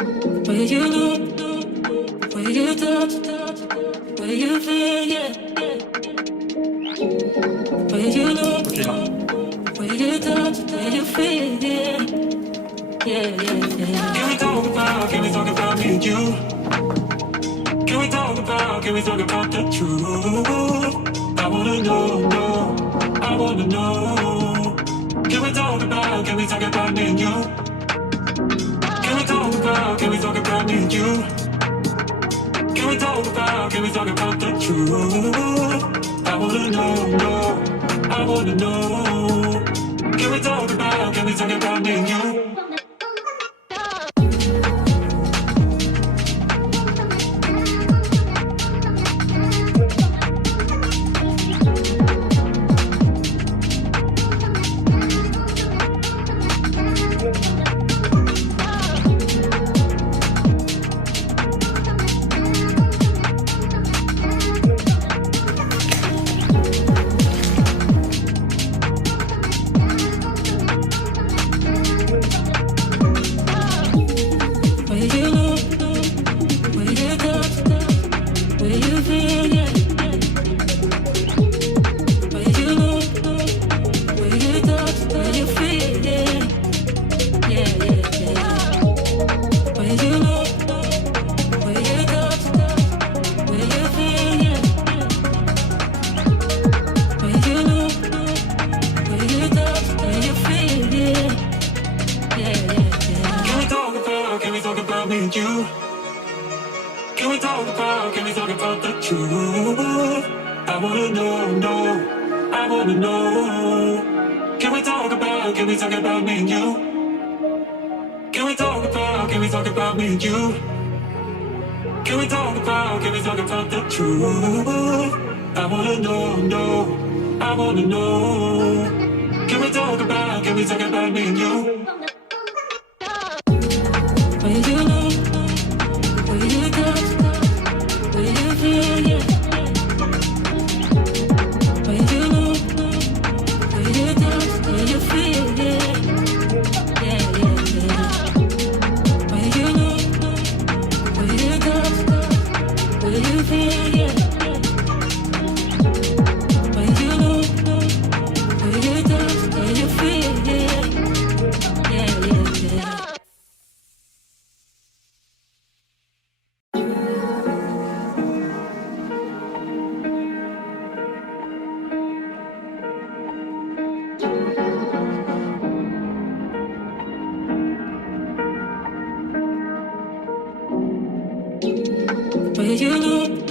Where you look, where you touch, where you feel, yeah. Where you look, where you touch, where you feel, yeah. Yeah, yeah, yeah. Can we talk about me and you? Can we talk about the truth? I wanna know, I wanna know. Can we talk about me and you? Can we talk about me and you? Can we talk about the truth? I wanna know, I wanna know. Can we talk about me and you? Where you look,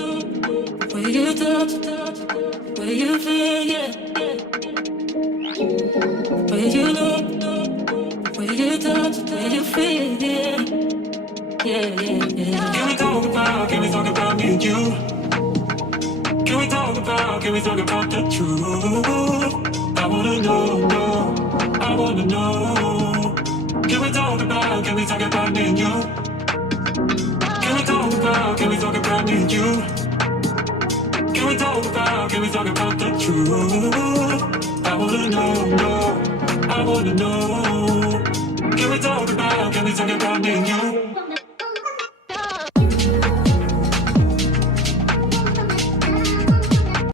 where you touch, where you feel, yeah. Where you look, where you touch, where you feel, yeah. Yeah, yeah, yeah. Can we talk about me and you? Can we talk about the truth? I wanna know, I wanna know. Can we talk about me and you? Can we talk about me and you? Can we talk about the truth? I wanna know, I wanna know. Can we talk about me and you?